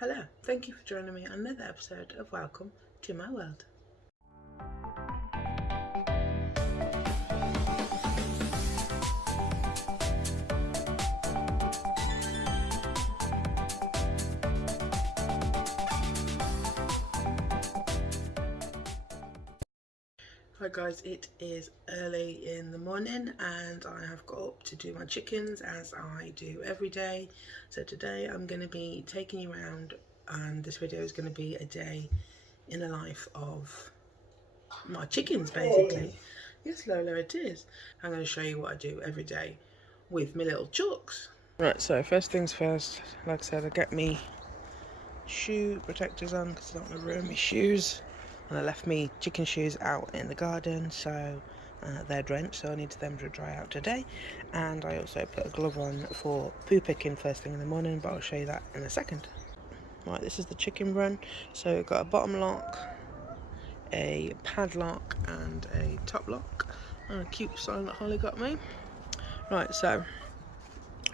Hello, thank you for joining me on another episode of Welcome to My World. Hi guys, it is early in the morning and I have got up to do my chickens as I do every day. So today I'm going to be taking you around, and this video is going to be a day in the life of my chickens basically. Yes Lola, it is. I'm going to show you what I do every day with my little chucks. Right, so first things first, like I said, I get me shoe protectors on because I don't want to ruin my shoes. And I left me chicken shoes out in the garden, so they're drenched, so I need them to dry out today. And I also put a glove on for poo picking first thing in the morning, but I'll show you that in a second. Right, this is the chicken run. So we've got a bottom lock, a padlock and a top lock, and a cute sign that Holly got me. Right, so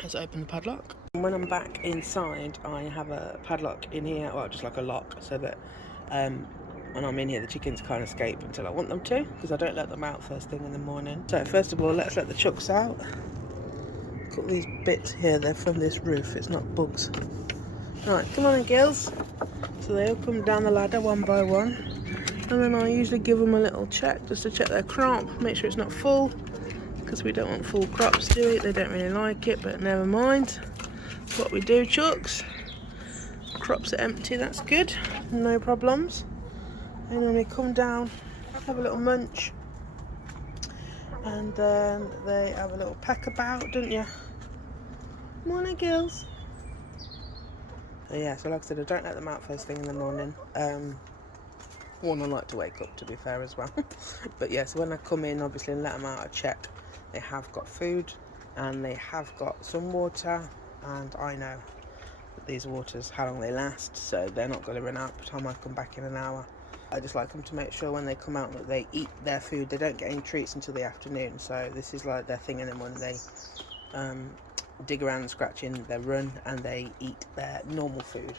let's open the padlock. When I'm back inside, I have a padlock in here, well, just like a lock, so that when I'm in here the chickens can't escape until I want them to, because I don't let them out first thing in the morning. So first of all, let's let the chucks out. Got these bits here, they're from this roof, it's not bugs. Right, come on in, girls. So they all come down the ladder one by one, and then I usually give them a little check just to check their crop, make sure it's not full, because we don't want full crops, do we? They don't really like it, but never mind. That's what we do, chucks. Crops are empty, that's good, no problems. And then they come down, have a little munch, and then they have a little peck about, don't you? Morning, girls. So yeah, so like I said, I don't let them out first thing in the morning. One, I like to wake up, to be fair, as well. But yeah, so when I come in, obviously, and let them out, I check they have got food and they have got some water, and I know that these waters, how long they last, so they're not going to run out by the time I come back in an hour. I just like them to make sure when they come out that they eat their food. They don't get any treats until the afternoon, so this is like their thing in the morning. They dig around and scratch in their run, and they eat their normal food.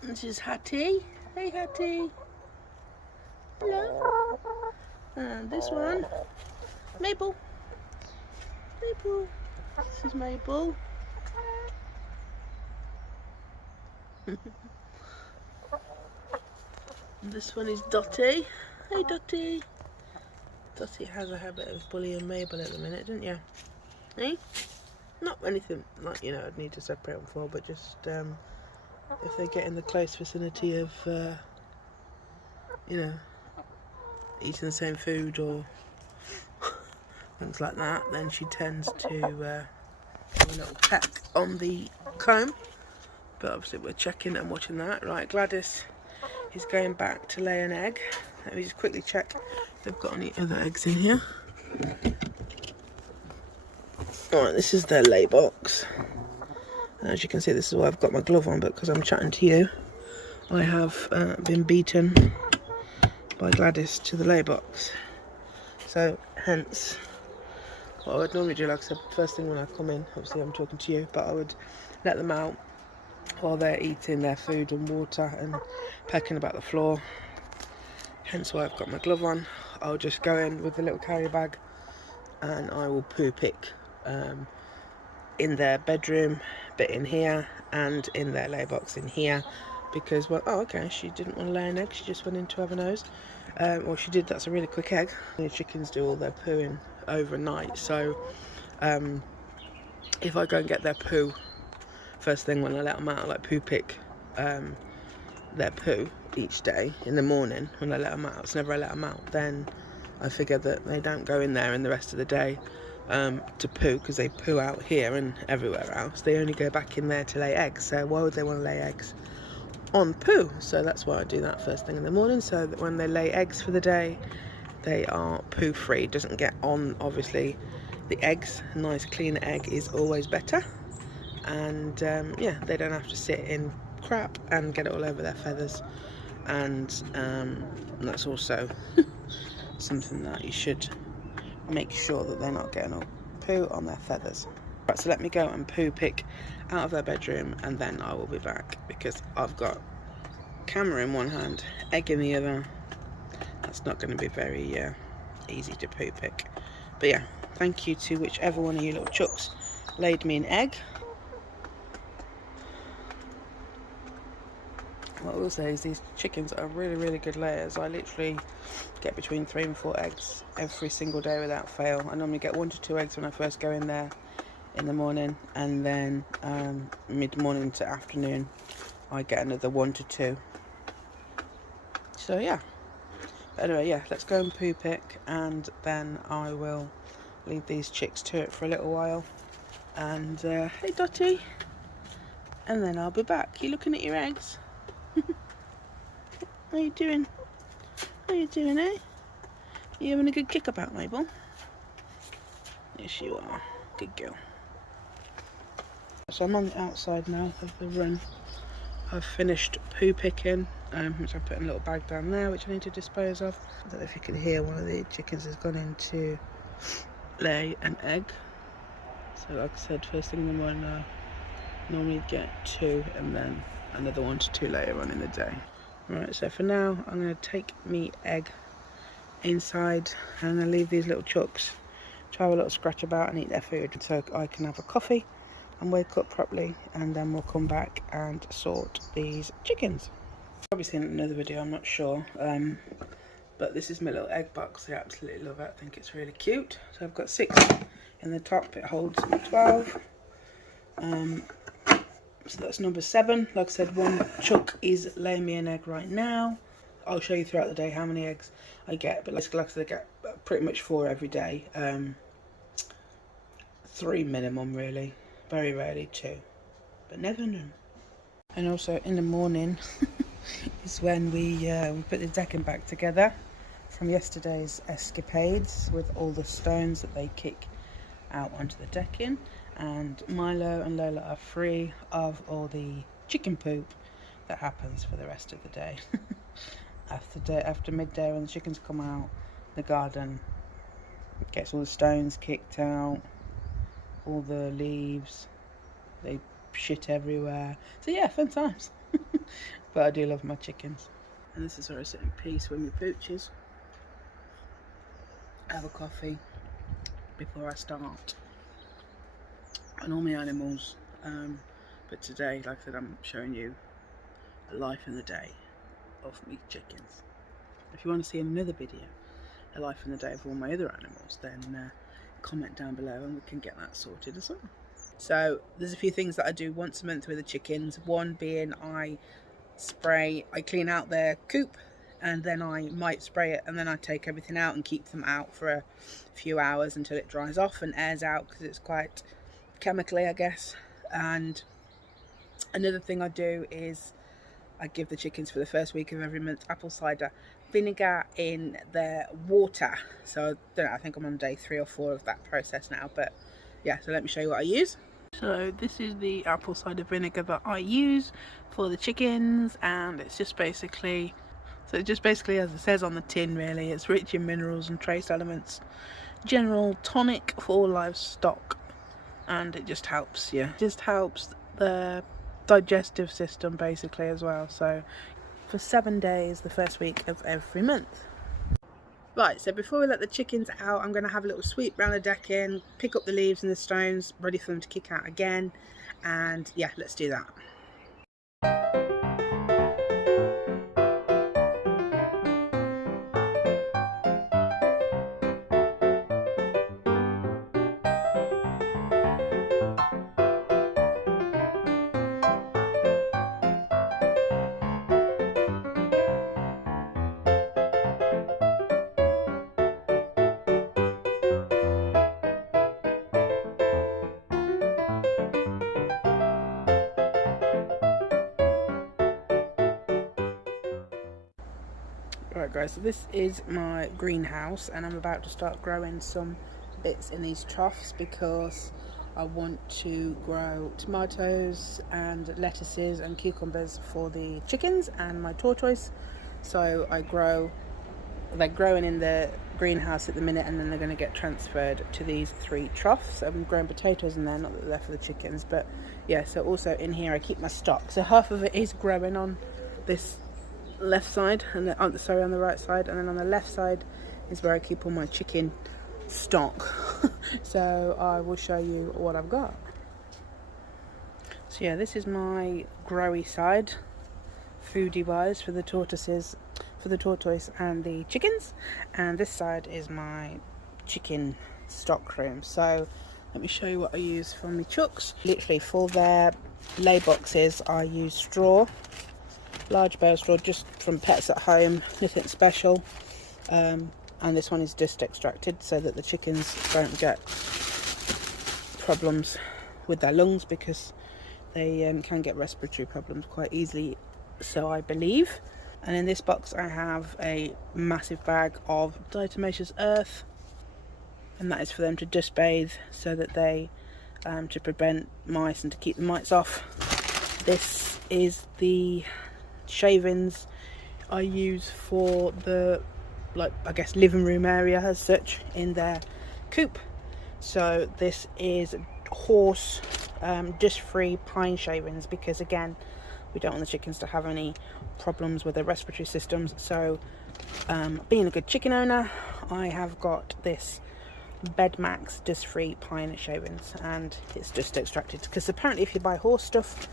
This is Hattie. Hey Hattie. Hello. And this one, Mabel. Mabel. This is Mabel. This one is Dottie. Hey Dottie. Dottie has a habit of bullying Mabel at the minute, didn't you? Hey? Not anything like, you know, I'd need to separate them for, but just if they get in the close vicinity of, you know, eating the same food or things like that, then she tends to have a little peck on the comb. But obviously we're checking and watching that. Right, Gladys is going back to lay an egg. Let me just quickly check if they've got any other eggs in here. Alright, this is their lay box. As you can see, this is why I've got my glove on, but because I'm chatting to you, I have been beaten by Gladys to the lay box. So, hence, what I would normally do, like I said, first thing when I come in, obviously I'm talking to you, but I would let them out while they're eating their food and water and pecking about the floor. Hence why I've got my glove on. I'll just go in with the little carrier bag and I will poo pick in their bedroom, bit in here, and in their lay box in here, because, well, oh okay, she didn't want to lay an egg, she just went in to have a nose. Well, she did, that's a really quick egg. The chickens do all their pooing overnight, so if I go and get their poo first thing when I let them out, like poo pick their poo each day in the morning when I let them out, it's never I let them out, then I figure that they don't go in there in the rest of the day to poo, because they poo out here and everywhere else. They only go back in there to lay eggs, so why would they want to lay eggs on poo? So that's why I do that first thing in the morning, so that when they lay eggs for the day, they are poo free. It doesn't get on, obviously, the eggs. A nice clean egg is always better, and yeah, they don't have to sit in crap and get it all over their feathers. And that's also something that you should make sure that they're not getting all poo on their feathers. Right, so let me go and poo pick out of their bedroom, and then I will be back, because I've got camera in one hand, egg in the other. That's not going to be very easy to poo pick. But yeah, thank you to whichever one of you little chucks laid me an egg. What I will say is these chickens are really good layers. I literally get between 3 and 4 eggs every single day without fail. I normally get 1 to 2 eggs when I first go in there in the morning, and then mid-morning to afternoon I get another 1 to 2. So yeah. Anyway, yeah, let's go and poo pick, and then I will leave these chicks to it for a little while. And hey Dotty, and then I'll be back. You looking at your eggs? How you doing? How you doing, eh? You having a good kick about, Mabel? Yes, you are. Good girl. So I'm on the outside now of the run. I've finished poo picking, which I put in a little bag down there, which I need to dispose of. I don't know if you can hear, one of the chickens has gone in to lay an egg. So like I said, first thing in the morning I normally get 2, and then another 1 to 2 later on in the day. Right, so for now I'm going to take me egg inside, and I'm going to leave these little chucks to have a little scratch about and eat their food, so I can have a coffee and wake up properly, and then we'll come back and sort these chickens. I've probably seen another video, I'm not sure, but this is my little egg box. I absolutely love it. I think it's really cute. So I've got 6 in the top, it holds 12. So that's number 7. Like I said, 1 chuck is laying me an egg right now. I'll show you throughout the day how many eggs I get, but like I said, I get pretty much 4 every day. 3 minimum really, very rarely 2, but never none. And also in the morning is when we put the decking back together from yesterday's escapades with all the stones that they kick out onto the decking, and Milo and Lola are free of all the chicken poop that happens for the rest of the day. After midday, when the chickens come out, the garden gets all the stones kicked out, all the leaves, they shit everywhere. So yeah, fun times. But I do love my chickens. And this is where I sit in peace with my pooches. Have a coffee before I start on all my animals. But today, like I said, I'm showing you a life in the day of me chickens. If you want to see another video, a life in the day of all my other animals, then comment down below and we can get that sorted as well. So there's a few things that I do once a month with the chickens. One being I clean out their coop, and then I might spray it, and then I take everything out and keep them out for a few hours until it dries off and airs out, because it's quite chemically, I guess. And another thing I do is I give the chickens for the first week of every month apple cider vinegar in their water. So I don't know, I think I'm on day 3 or 4 of that process now, but yeah, so let me show you what I use. So this is the apple cider vinegar that I use for the chickens, and it's just basically, as it says on the tin really, it's rich in minerals and trace elements, general tonic for all livestock, and it just helps the digestive system basically as well. So for 7 days the first week of every month. Right, so before we let the chickens out, I'm going to have a little sweep round the decking, pick up the leaves and the stones, ready for them to kick out again. And yeah, let's do that. Right guys, so this is my greenhouse, and I'm about to start growing some bits in these troughs because I want to grow tomatoes and lettuces and cucumbers for the chickens and my tortoise. So they're growing in the greenhouse at the minute, and then they're going to get transferred to these 3 troughs. I'm growing potatoes in there, not that they're for the chickens, but yeah. So also in here I keep my stock. So half of it is growing on this left side, and on the right side, and then on the left side is where I keep all my chicken stock. So I will show you what I've got. So yeah, this is my growy side, foodie wise, for the tortoises, for the tortoise and the chickens, and this side is my chicken stock room. So let me show you what I use for my chooks. Literally for their lay boxes I use straw, large bale straw, just from Pets at Home, nothing special. And this one is dust extracted so that the chickens don't get problems with their lungs, because they can get respiratory problems quite easily, so I believe. And in this box I have a massive bag of diatomaceous earth, and that is for them to dust bathe so that they to prevent mice and to keep the mites off. This is the shavings I use for the, like, I guess living room area as such in their coop. So this is horse dust free pine shavings, because again we don't want the chickens to have any problems with their respiratory systems. So being a good chicken owner, I have got this Bedmax dust free pine shavings, and it's dust extracted, because apparently if you buy horse stuff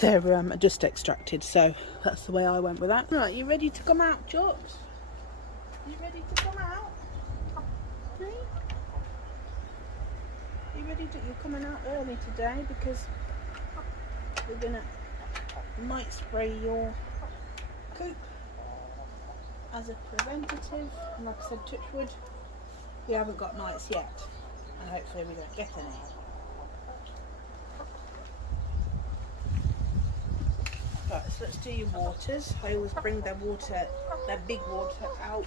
they're dust extracted. So that's the way I went with that. Right, you ready to come out, Chops? You ready to come out? Hmm? You're coming out early today because we're gonna might spray your coop as a preventative, and like I said, touch wood, we haven't got mites yet, and hopefully we don't get any. Right, so let's do your waters. I always bring their big water out,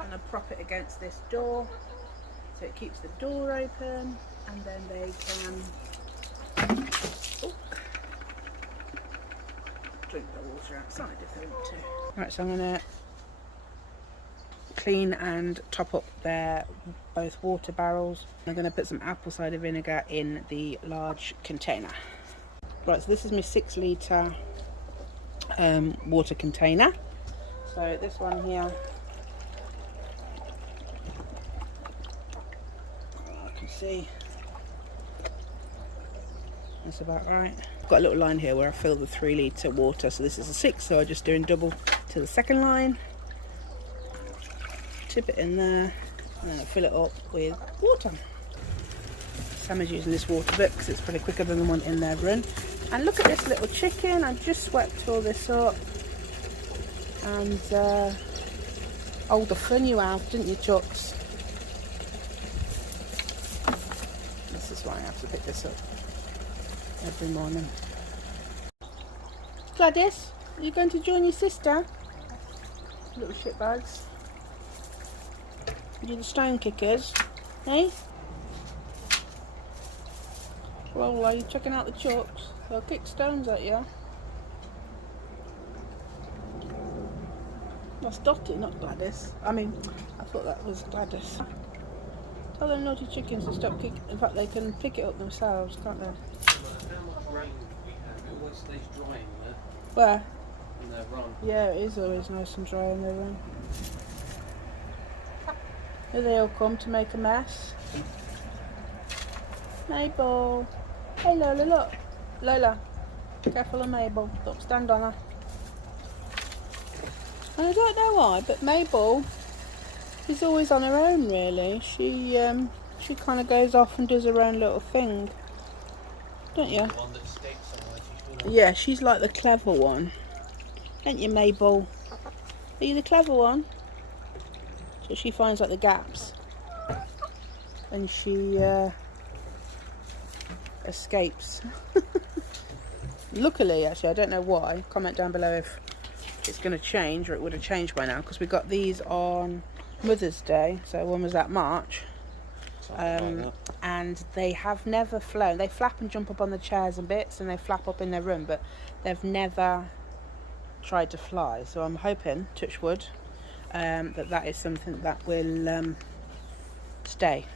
and I prop it against this door so it keeps the door open, and then they can drink the water outside if they want to. Right, so I'm going to clean and top up their both water barrels. I'm going to put some apple cider vinegar in the large container. Right, so this is my 6 litre water container. So this one here, I can see that's about right. I've got a little line here where I fill the 3 litre water, so this is a 6, so I'm just doing double to the second line. Tip it in there, and then I fill it up with water. Sammy's using this water bit because it's probably quicker than the one in their run. And look at this little chicken. I just swept all this up, and oh, the fun you have, didn't you, Chucks? This is why I have to pick this up every morning. Gladys, are you going to join your sister? Little shitbags. You the stone kickers, eh? Well, are you checking out the Chucks? They'll kick stones at you. That's Dottie, not Gladys. I thought that was Gladys. Tell them naughty chickens to stop kicking. In fact, they can pick it up themselves, can't they? How much rain we have, it always stays dry in there. Where? In their run. Yeah, it is always nice and dry in their run. Here they all come to make a mess. Mabel. Hey Lola, look. Lola, careful of Mabel. Don't stand on her. And I don't know why, but Mabel is always on her own, really. She kind of goes off and does her own little thing. Don't you? The one that escapes somewhere, Yeah, she's like the clever one. Ain't you, Mabel? Are you the clever one? So she finds like the gaps. And she escapes. Luckily, actually, I don't know why. Comment down below if it's going to change, or it would have changed by now, because we got these on Mother's Day. So when was that? March. and they have never flown. They flap and jump up on the chairs and bits, and they flap up in their room, but they've never tried to fly. So I'm hoping, touch wood, that is something that will stay,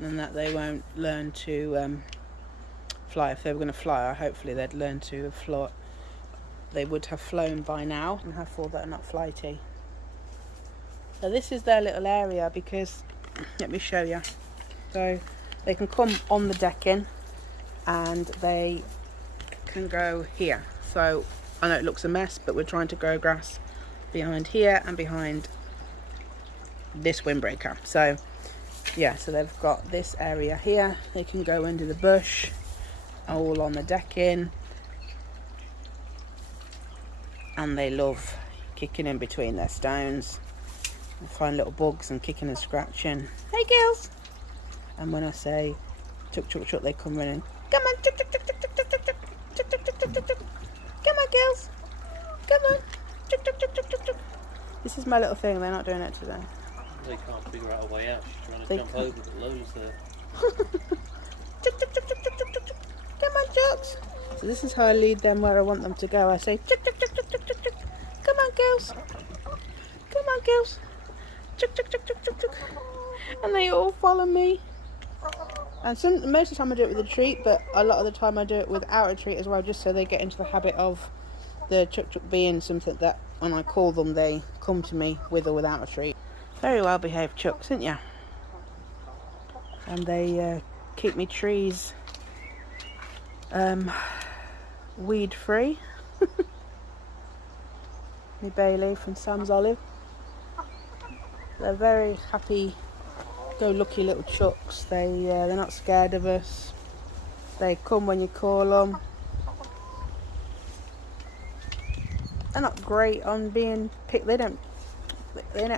and that they won't learn to fly. If they were going to fly, hopefully they'd learn to fly. They would have flown by now, and have four that are not flighty. So this is their little area, because let me show you. So they can come on the decking and they can go here. So I know it looks a mess, but we're trying to grow grass behind here and behind this windbreaker. So yeah, so they've got this area here. They can go under the bush, all on the decking, and they love kicking in between their stones. They find little bugs and kicking and scratching. Hey girls! And when I say tuk tuk tuk, they come running. Come on, tuk tuk tuk tuk tuk tuk tuk tuk tuk tuk tuk tuk tuk. Come on, girls. Come on. Tuk tuk tuk tuk tuk tuk. This is my little thing. They're not doing it today. They can't figure out a way out. She's trying to jump over, but Lola's there. Tuk tuk tuk tuk tuk tuk tuk. Come on, Jux. So this is how I lead them where I want them to go. I say tuk tuk tuk tuk tuk tuk tuk. Come on, girls. Come on, girls. Tuk tuk tuk tuk tuk tuk. And they all follow me. And most of the time I do it with a treat, but a lot of the time I do it without a treat as well, just so they get into the habit of the tuk tuk being something that when I call them, they come to me with or without a treat. Very well behaved chucks, aren't you? And they keep me trees weed free. Me bay leaf and Sam's olive. They're very happy go lucky little chucks. They're not scared of us. They come when you call them. They're not great on being picked. They don't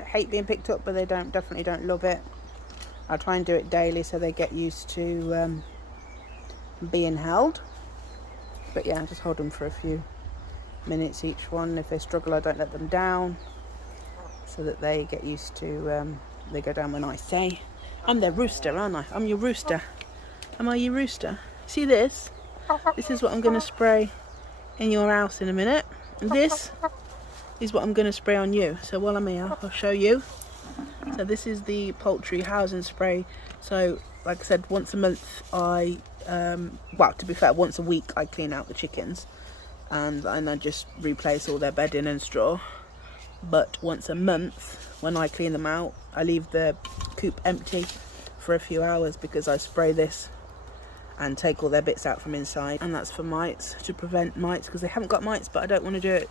hate being picked up, but they definitely don't love it. I try and do it daily so they get used to being held. But yeah, I just hold them for a few minutes each one. If they struggle, I don't let them down, so that they get used to they go down when I say. I'm their rooster, aren't I? I'm your rooster. Am I your rooster? See this? This is what I'm going to spray in your house in a minute. And this is what I'm going to spray on you. So while I'm here, I'll show you. So this is the poultry housing spray. So like I said, once a month well, to be fair, once a week I clean out the chickens. And I just replace all their bedding and straw. But once a month, when I clean them out, I leave the coop empty for a few hours, because I spray this and take all their bits out from inside. And that's for mites, to prevent mites, because they haven't got mites, but I don't want to do it.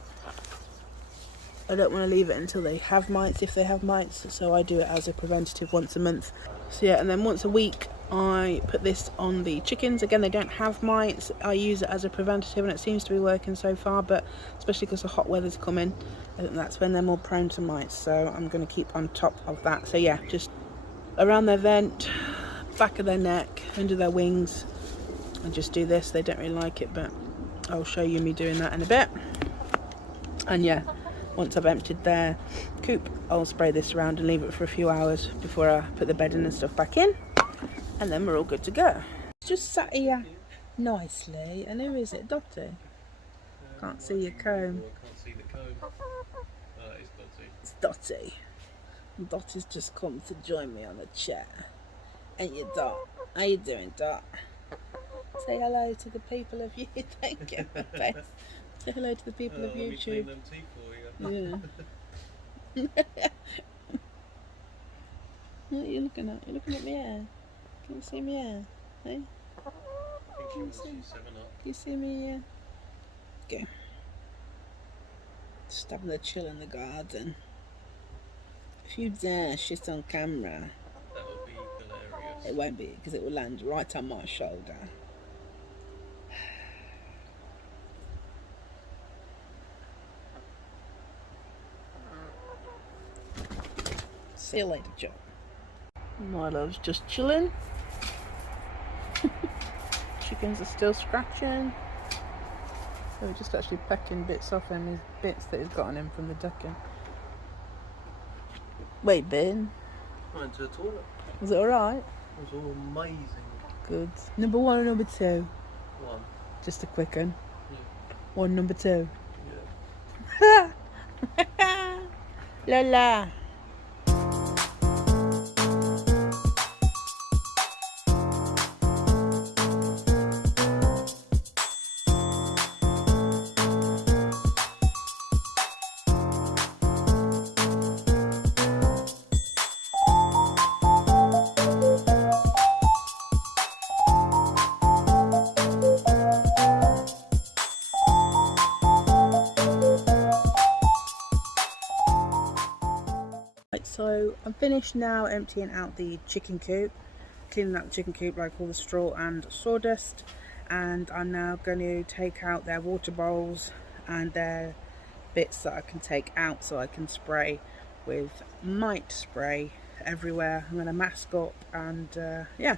I don't want to leave it until they have mites, if they have mites, so I do it as a preventative once a month. So yeah, and then once a week I put this on the chickens. Again, they don't have mites. I use it as a preventative, and it seems to be working so far, but especially because the hot weather's coming, I think that's when they're more prone to mites, so I'm going to keep on top of that. So yeah, just around their vent, back of their neck, under their wings, and just do this. They don't really like it, but I'll show you me doing that in a bit. And yeah, once I've emptied their coop, I'll spray this around and leave it for a few hours before I put the bedding and stuff back in, and then we're all good to go. Just sat here nicely. And who is it? Dotty? Can't see your comb. I can't see the comb. It's Dotty. It's Dotty. And Dotty's just come to join me on the chair. Ain't you, Dot? How you doing, Dot? Say hello to the people of YouTube. Thank you, babe. Say hello to the people of YouTube. Let me clean them teeth for you. Yeah. What are you looking at? You're looking at my hair. Can you see my hair? Hey? I think she wants you 7 up. Can you see me? Okay. Just having a chill in the garden. If you dare shit on camera, That would be hilarious. it won't be, because it will land right on my shoulder. See you later, Joe. My love's just chilling. Chickens are still scratching. So we're just actually pecking bits off him, his bits that he's got on him from the decking. Wait, Ben. I went to the toilet. Was it alright? was all amazing. Good. Number 1 or number 2? 1. Just a quick one. Yeah. 1, number 2. Yeah. Lola. So I'm finished now emptying out the chicken coop, cleaning out the chicken coop like all the straw and sawdust, and I'm now going to take out their water bowls and their bits that I can take out so I can spray with mite spray everywhere. I'm going to mask up and yeah.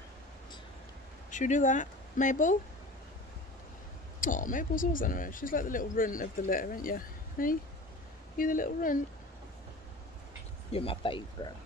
Should we do that, Mabel? Oh, Mabel's always on her own. She's like the little runt of the litter, aren't you? Hey? You the little runt? You're my favourite.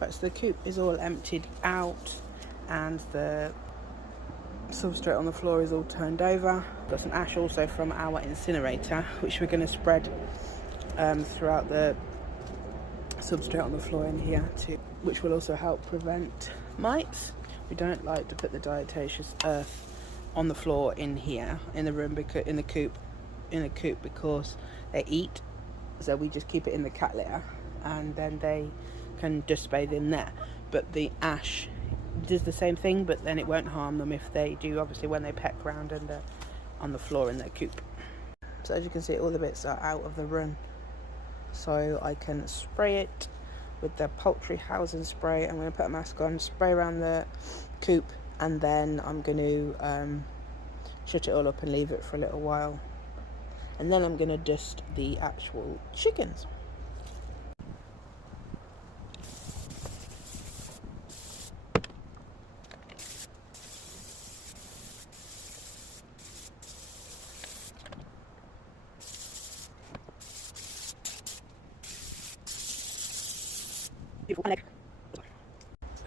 Right, so the coop is all emptied out and the substrate on the floor is all turned over. Got some ash also from our incinerator, which we're going to spread throughout the substrate on the floor in here too, which will also help prevent mites. We don't like to put the diatomaceous earth on the floor in here in the room, because in the coop because they eat, so we just keep it in the cat litter and then they can just bathe in there. But the ash does the same thing, but then it won't harm them if they do, obviously, when they peck around and on the floor in their coop. So as you can see, all the bits are out of the run, so I can spray it with the poultry housing spray. I'm going to put a mask on, spray around the coop, and then I'm going to shut it all up and leave it for a little while, and then I'm going to dust the actual chickens.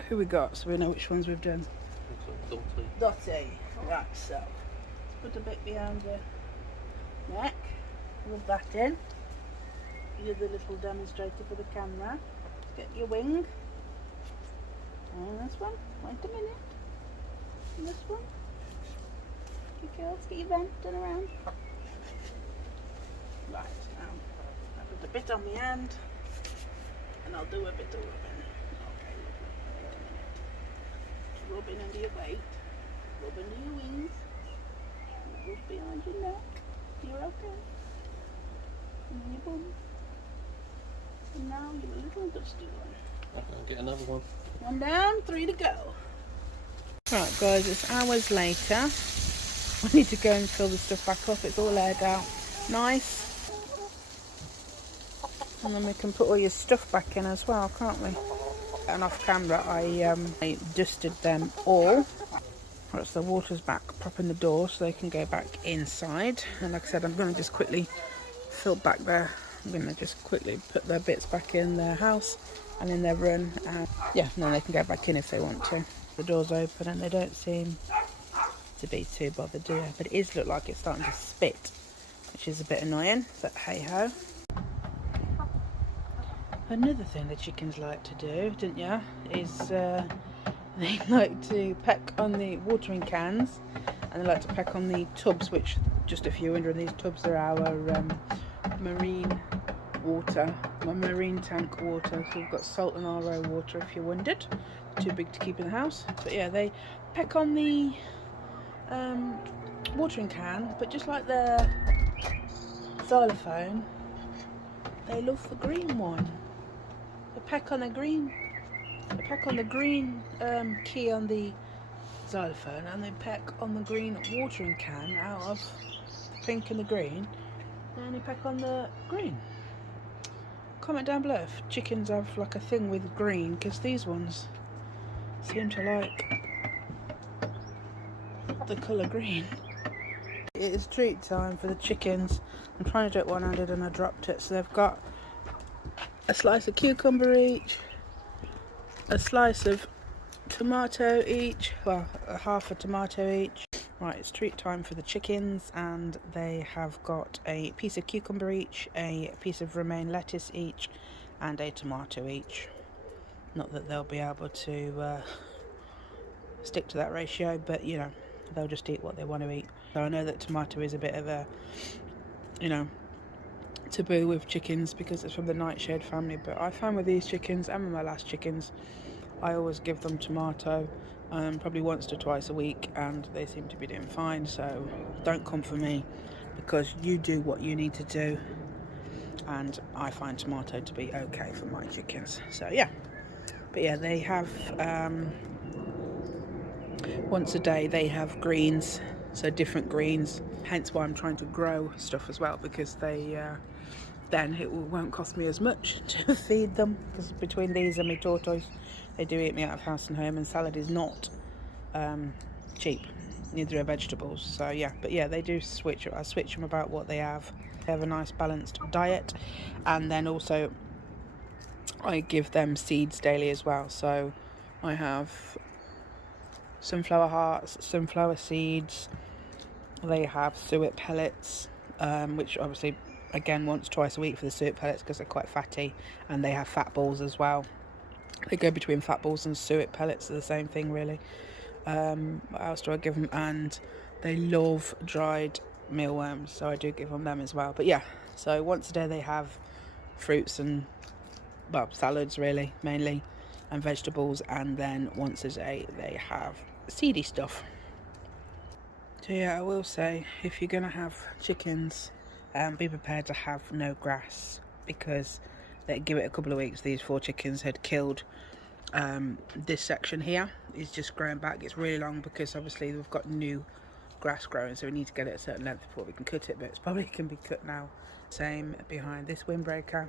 Who we got, so we know which ones we've done? Dotty. Right, so put a bit behind your neck, rub that in. You're the little demonstrator for the camera. Get your wing. And this one. Wait a minute. And this one. Okay, let's get your vent done around. Right, now I put a bit on my hand and I'll do a bit of rubbing. Okay, lovely. Wait a minute. Rubbing under your weight. Rub under your wings. Rub behind your neck. You're okay. And then your bum. And now you're a little dusty one. I'll get another one. One down, 3 to go. Right guys, it's hours later. I need to go and fill the stuff back up. It's all aired out. Nice. And then we can put all your stuff back in as well, can't we? And off camera I dusted them all. Right, so the water's back, propping the door so they can go back inside. And like I said, I'm going to just quickly fill back there. I'm going to just quickly put their bits back in their house and in their room. And yeah, then they can go back in if they want to. The door's open and they don't seem to be too bothered, do they? But it is look like it's starting to spit, which is a bit annoying, but hey ho. Another thing the chickens like to do, didn't ya, is they like to peck on the watering cans, and they like to peck on the tubs, which just a few under these tubs are our marine water, my marine tank water. So we've got salt and RO water, if you wondered. Too big to keep in the house, but yeah, they peck on the watering can, but just like the xylophone, they love the green one. They peck on the green. They peck on the green key on the xylophone, and they peck on the green watering can out of the pink and the green, and they peck on the green. Comment down below if chickens have like a thing with green, because these ones seem to like the colour green. It is treat time for the chickens. I'm trying to do it one-handed and I dropped it. So they've got a slice of cucumber each, a slice of tomato each, well, a half a tomato each. Right, it's treat time for the chickens, and they have got a piece of cucumber each, a piece of romaine lettuce each, and a tomato each. Not that they'll be able to stick to that ratio, but you know, they'll just eat what they want to eat. So I know that tomato is a bit of a, you know, taboo with chickens because it's from the nightshade family, but I found with these chickens and with my last chickens, I always give them tomato probably once to twice a week, and they seem to be doing fine. So don't come for me, because you do what you need to do, and I find tomato to be okay for my chickens. So yeah, but yeah, they have once a day they have greens, so different greens, hence why I'm trying to grow stuff as well, because they then it won't cost me as much to feed them, because between these and my tortoise, they do eat me out of house and home, and salad is not cheap, neither are vegetables. So yeah, but yeah, they do switch. I switch them about what they have. They have a nice balanced diet, and then also I give them seeds daily as well. So I have sunflower hearts, sunflower seeds. They have suet pellets, which obviously again once twice a week for the suet pellets because they're quite fatty, and they have fat balls as well. They go between fat balls and suet pellets, are the same thing really. What else do I give them? And they love dried mealworms, so I do give them as well. But yeah, so once a day they have fruits and, well, salads really mainly, and vegetables, and then once a day they have seedy stuff. So yeah, I will say, if you're gonna have chickens, be prepared to have no grass, because they give it a couple of weeks. These 4 chickens had killed this section here is just growing back. It's really long because obviously we've got new grass growing, so we need to get it a certain length before we can cut it, but it's probably can be cut now. Same behind this windbreaker,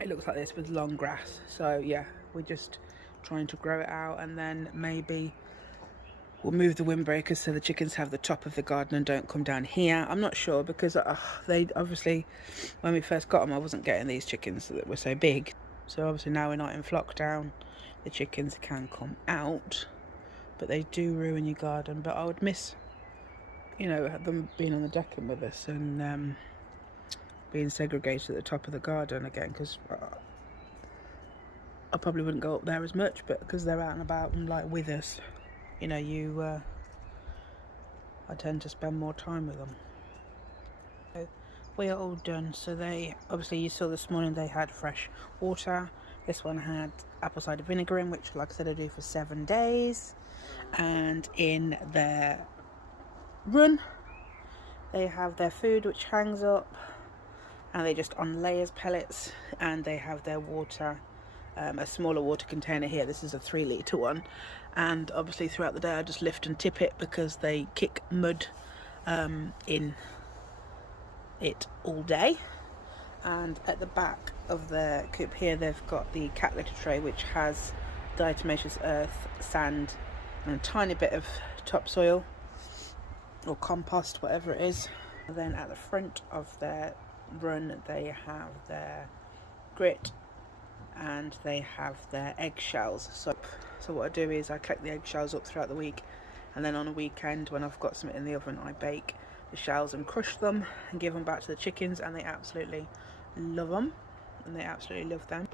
it looks like this with long grass. So yeah, we're just trying to grow it out, and then maybe we'll move the windbreakers so the chickens have the top of the garden and don't come down here. I'm not sure, because they obviously, when we first got them, I wasn't getting these chickens that were so big. So obviously now we're not in flock down, the chickens can come out, but they do ruin your garden. But I would miss, you know, them being on the decking with us and being segregated at the top of the garden again, because I probably wouldn't go up there as much, but because they're out and about and like with us, you know, I tend to spend more time with them. So we are all done. So they, obviously you saw this morning they had fresh water. This one had apple cider vinegar in, which like I said I do for 7 days. And in their run they have their food, which hangs up, and they just on layers pellets, and they have their water, a smaller water container here. This is a 3 litre one, and obviously throughout the day I just lift and tip it because they kick mud in it all day. And at the back of the coop here they've got the cat litter tray, which has diatomaceous earth, sand and a tiny bit of topsoil or compost, whatever it is. And then at the front of their run they have their grit and they have their eggshells. So what I do is I collect the eggshells up throughout the week, and then on a weekend when I've got something in the oven, I bake the shells and crush them and give them back to the chickens, and they absolutely love them, and they absolutely love them.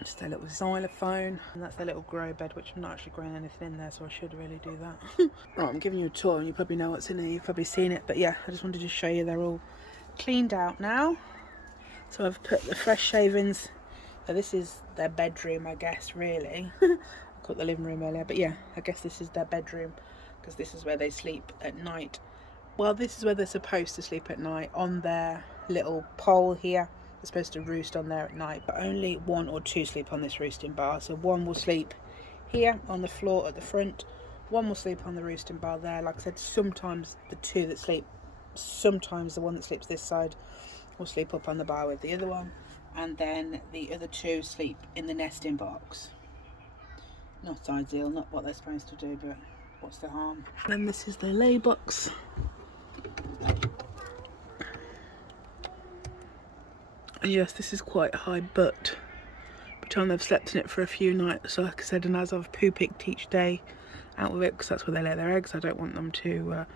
Just their little xylophone, and that's their little grow bed, which I'm not actually growing anything in there, so I should really do that. Right, I'm giving you a tour and you probably know what's in here, you've probably seen it, but yeah, I just wanted to show you they're all cleaned out now. So I've put the fresh shavings. So this is their bedroom, I guess, really. I called the living room earlier, but yeah, I guess this is their bedroom because this is where they sleep at night. Well, this is where they're supposed to sleep at night, on their little pole here. They're supposed to roost on there at night, but only 1 or 2 sleep on this roosting bar. So one will sleep here on the floor at the front, one will sleep on the roosting bar there. Like I said, sometimes the 2 that sleep, sometimes the one that sleeps this side will sleep up on the bar with the other one, and then the other 2 sleep in the nesting box. Not ideal, not what they're supposed to do, but what's the harm? And then this is their lay box. Yes, this is quite high, but by the time they've slept in it for a few nights, like I said, and as I've poo picked each day out of it, because that's where they lay their eggs, I don't want them to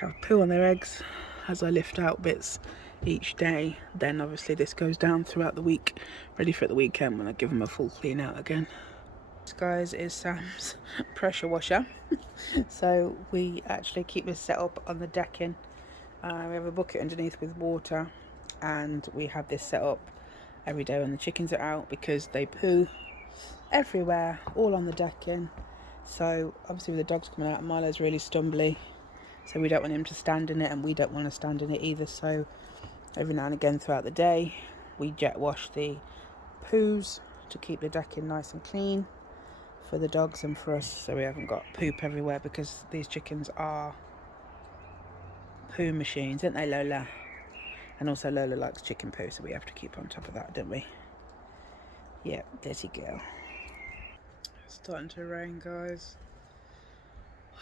have poo on their eggs. As I lift out bits each day, then obviously this goes down throughout the week, ready for the weekend when I give them a full clean out again. This, guys, is Sam's pressure washer. So we actually keep this set up on the decking. We have a bucket underneath with water, and we have this set up every day when the chickens are out because they poo everywhere, all on the decking. So obviously with the dogs coming out, Milo's really stumbly, so we don't want him to stand in it, and we don't want to stand in it either. So every now and again throughout the day we jet wash the poos to keep the decking nice and clean for the dogs and for us, so we haven't got poop everywhere, because these chickens are poo machines, aren't they, Lola? And also Lola likes chicken poo, so we have to keep on top of that, don't we? Yeah, dirty girl. It's starting to rain, guys.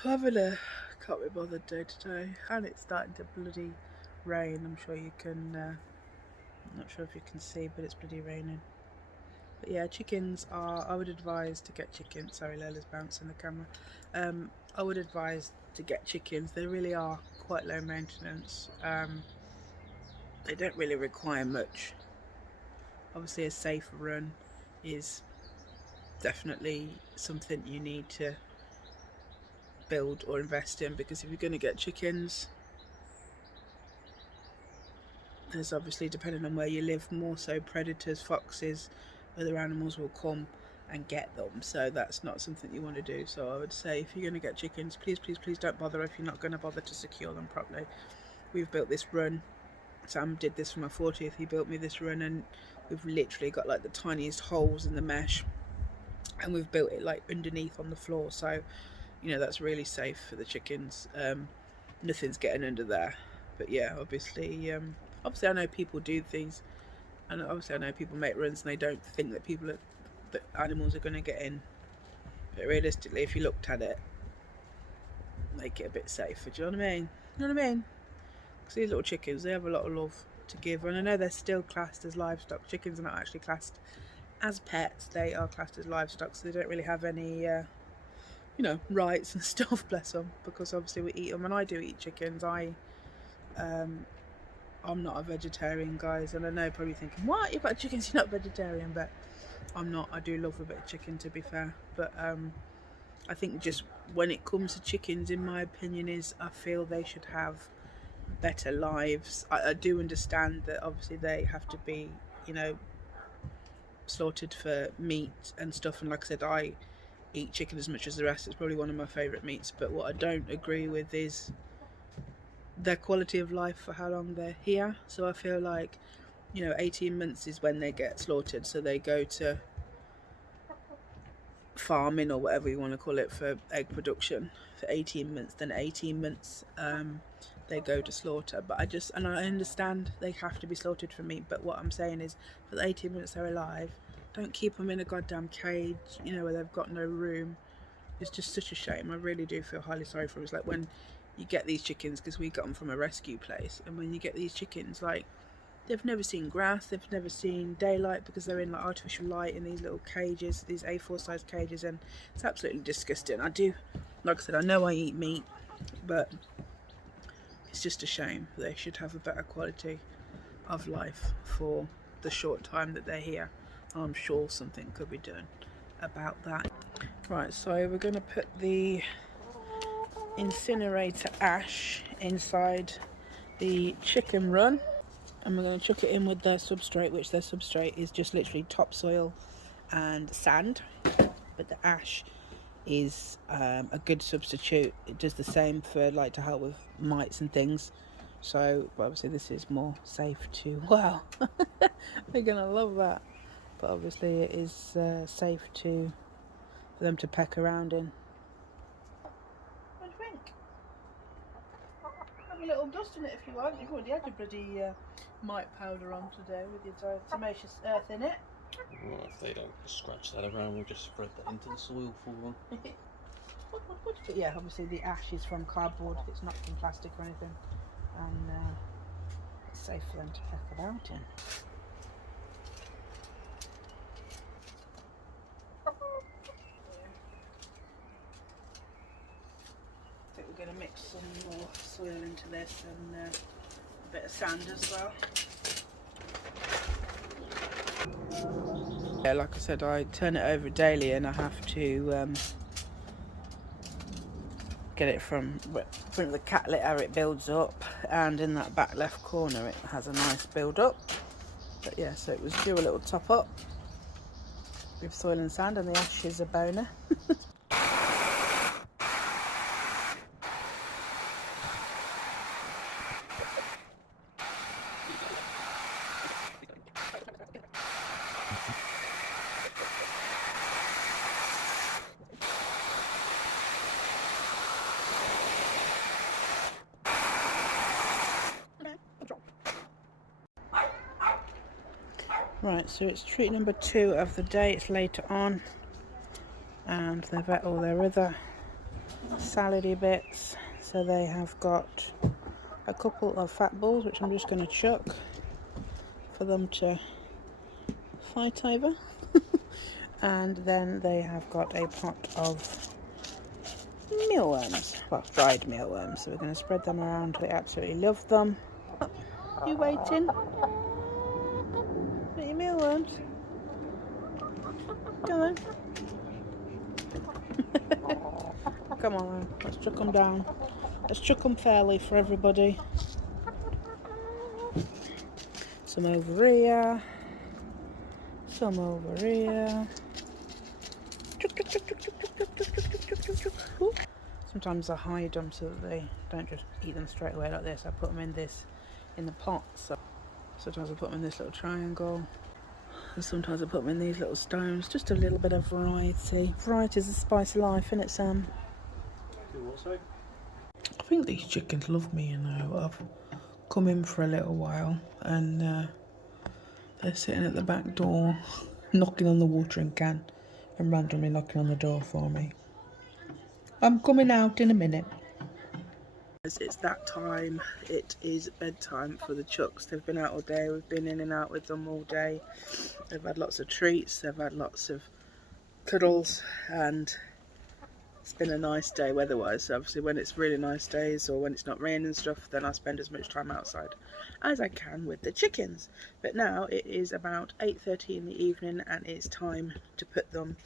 Having a can't be bothered day today, and it's starting to bloody rain. I'm sure you can, I'm not sure if you can see, but it's bloody raining. But yeah, chickens are, I would advise to get chickens. Sorry, Lola's bouncing the camera. I would advise to get chickens. They really are quite low maintenance. They don't really require much. Obviously a safe run is definitely something you need to build or invest in, because if you're going to get chickens, there's obviously, depending on where you live, more so predators, foxes, other animals will come and get them, so that's not something you want to do. So I would say if you're going to get chickens, please don't bother if you're not going to bother to secure them properly. We've built this run, Sam did this for my 40th, he built me this run, and we've literally got like the tiniest holes in the mesh, and we've built it like underneath on the floor, so you know that's really safe for the chickens. Nothing's getting under there. But yeah, obviously I know people do things, and obviously I know people make runs and they don't think that that animals are going to get in, but realistically if you looked at it, make it a bit safer. Do you know what I mean? You know what I mean? Because these little chickens, they have a lot of love to give, and I know they're still classed as livestock. Chickens are not actually classed as pets, they are classed as livestock, so they don't really have any you know, rights and stuff, bless them, because obviously we eat them, and I do eat chickens. I'm not a vegetarian, guys, and I know you're probably thinking, what, you've got chickens, you're not vegetarian, but I'm not. I do love a bit of chicken, to be fair, but I think just when it comes to chickens, in my opinion, is I feel they should have better lives. I do understand that obviously they have to be, you know, slaughtered for meat and stuff, and like I said, I eat chicken as much as the rest. It's probably one of my favourite meats, but what I don't agree with is their quality of life for how long they're here. So I feel like, you know, 18 months is when they get slaughtered, so they go to farming or whatever you want to call it for egg production for 18 months, then 18 months they go to slaughter. But I understand they have to be slaughtered for meat, but what I'm saying is for the 18 months they're alive, don't keep them in a goddamn cage, you know, where they've got no room. It's just such a shame. I really do feel highly sorry for them. It's like when you get these chickens, because we got them from a rescue place, and when you get these chickens, like, they've never seen grass, they've never seen daylight, because they're in like artificial light in these little cages, these A4 size cages, and it's absolutely disgusting. I do, like I said, I know I eat meat, but it's just a shame. They should have a better quality of life for the short time that they're here. I'm sure something could be done about that. Right, so we're going to put the incinerator ash inside the chicken run, and we're going to chuck it in with their substrate, which their substrate is just literally topsoil and sand, but the ash is a good substitute. It does the same for, like, to help with mites and things. So but obviously this is more safe to, wow, they're gonna love that, but obviously it is safe for them to peck around in. What do you think? Have a little dust in it if you want. You've already had your bloody mite powder on today with your diatomaceous earth in it. Well, if they don't scratch that around, we'll just spread that into the soil for them. But yeah, obviously the ash is from cardboard, it's not from plastic or anything, and it's safe for them to peck about in. I think we're going to mix some more soil into this and a bit of sand as well. Yeah, like I said, I turn it over daily, and I have to get it from the cat litter. It builds up, and in that back left corner it has a nice build up. But yeah, so it was do a little top up with soil and sand, and the ash is a boner. Right, so it's treat number 2 of the day. It's later on, and they've got all their other salady bits. So they have got a couple of fat balls, which I'm just going to chuck for them to fight over. And then they have got a pot of mealworms, well, dried mealworms. So we're going to spread them around. They absolutely love them. You waiting? Got your mealworms? Come on. Come on, let's chuck them down. Let's chuck them fairly for everybody. Some over here. Some over here. Sometimes I hide them so that they don't just eat them straight away like this. I put them in the pot. So sometimes I put them in this little triangle, and sometimes I put them in these little stones. Just a little bit of variety. Variety is the spice of life, isn't it, Sam? I think these chickens love me, you know. I've come in for a little while, and they're sitting at the back door, knocking on the watering can, and randomly knocking on the door for me. I'm coming out in a minute. It's that time. It is bedtime for the chucks. They've been out all day. We've been in and out with them all day. They've had lots of treats. They've had lots of cuddles, and it's been a nice day weather-wise. So obviously when it's really nice days, or when it's not raining and stuff, then I spend as much time outside as I can with the chickens. But now it is about 8:30 in the evening, and it's time to put them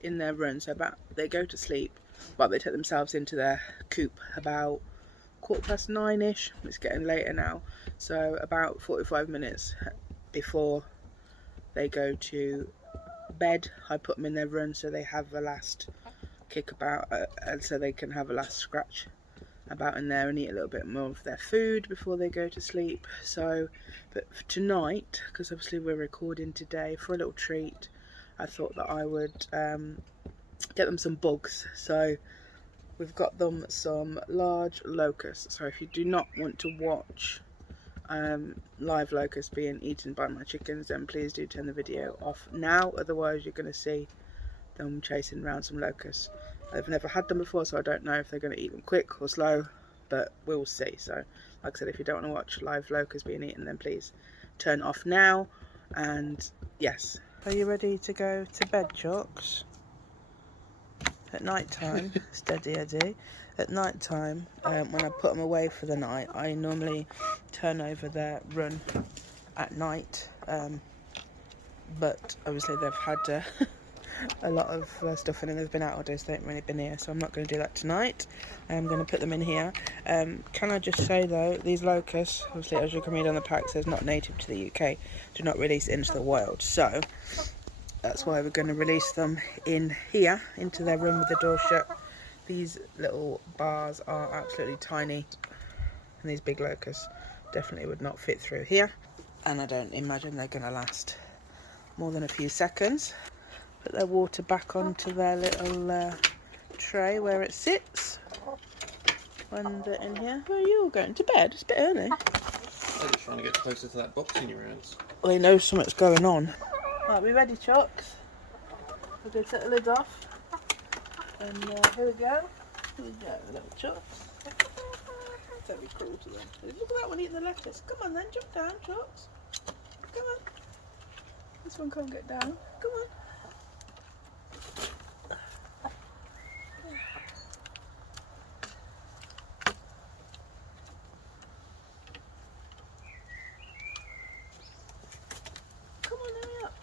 in their run. So they go to sleep, but they take themselves into their coop about 9:15ish. It's getting later now, so about 45 minutes before they go to bed, I put them in their run so they have a last kick about, and so they can have a last scratch about in there and eat a little bit more of their food before they go to sleep. So, but tonight, because obviously we're recording today, for a little treat, I thought that I would get them some bugs. So we've got them some large locusts. So if you do not want to watch live locusts being eaten by my chickens, then please do turn the video off now, otherwise you're going to see them chasing around some locusts. I've never had them before, so I don't know if they're going to eat them quick or slow, but we'll see. So like I said, if you don't want to watch live locusts being eaten, then please turn off now. And yes, are you ready to go to bed, Chalks? At night time, steady Eddie. At night time, when I put them away for the night, I normally turn over their run at night, but obviously they've had a lot of stuff in, and they've been out all day, so they haven't really been here, so I'm not going to do that tonight. I'm going to put them in here. Can I just say though, these locusts, obviously as you can read on the pack, says not native to the UK, do not release into the wild, so that's why we're going to release them in here, into their room with the door shut. These little bars are absolutely tiny, and these big locusts definitely would not fit through here, and I don't imagine they're going to last more than a few seconds. Put their water back onto their little tray where it sits, and in here. Where are you all going? To bed? It's a bit early. They're just trying to get closer to that box in your hands. Well, they know something's going on. Right, we ready, Chucks? We're going to take the lid off. And here we go. Here we go, little Chucks. Don't be cruel to them. Look at that one eating the lettuce. Come on then, jump down, Chucks. Come on. This one can't get down. Come on. Come on, hurry up.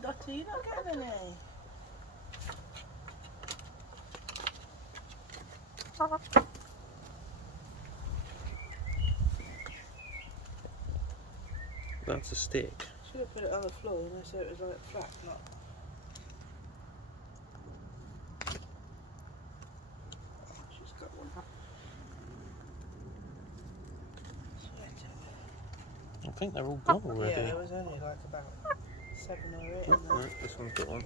Dotty, you're not getting any. That's a stick. Should have put it on the floor, you know, so it was like flat, not. She's got one. I think they're all gone already. Yeah, there was only like about 7 or 8 in there. Right, this one's got one.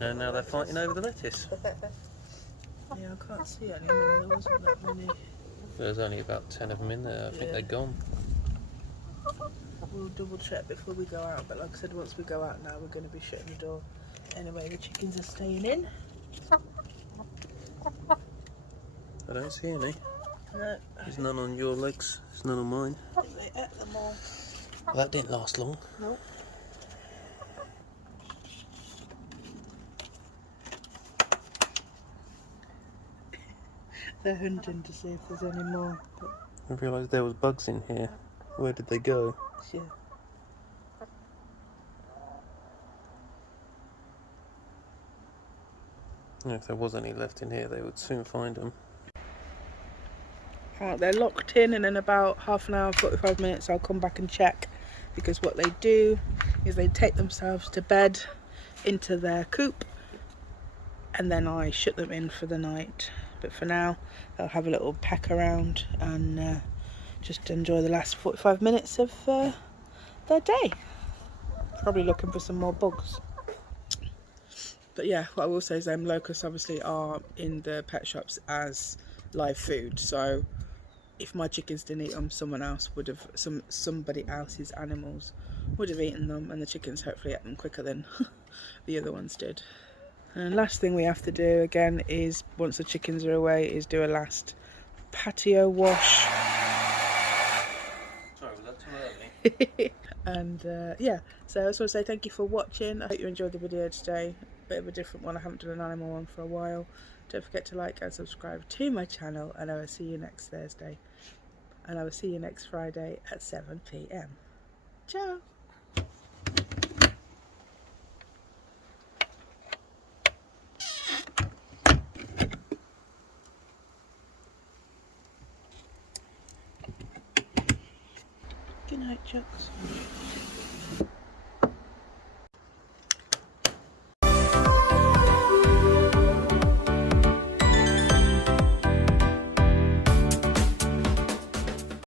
And now they're fighting over the lettuce. Yeah, I can't see any more. There wasn't that many. There's only about 10 of them in there. I think they're gone. We'll double check before we go out, but like I said, once we go out now, we're going to be shutting the door. Anyway, the chickens are staying in. I don't see any. No. There's none on your legs. There's none on mine. I think they ate them all. Well, that didn't last long. Nope. They're hunting to see if there's any more. But I realised there was bugs in here. Where did they go? yeah. If there was any left in here, they would soon find them. Right, they're locked in, and in about half an hour, 45 minutes, I'll come back and check, because what they do is they take themselves to bed into their coop, and then I shut them in for the night. But for now, they'll have a little peck around and just enjoy the last 45 minutes of their day. Probably looking for some more bugs. But yeah, what I will say is locusts obviously are in the pet shops as live food, so if my chickens didn't eat them, someone else would have, somebody else's animals would have eaten them, and the chickens hopefully ate them quicker than the other ones did. And last thing we have to do again is, once the chickens are away, is do a last patio wash. Sorry, was that too early? And yeah, so I just want to say thank you for watching. I hope you enjoyed the video today. Bit of a different one. I haven't done an animal one for a while. Don't forget to like and subscribe to my channel, and I will see you next Thursday, and I will see you next Friday at 7 PM. Ciao. Good night, Chucks.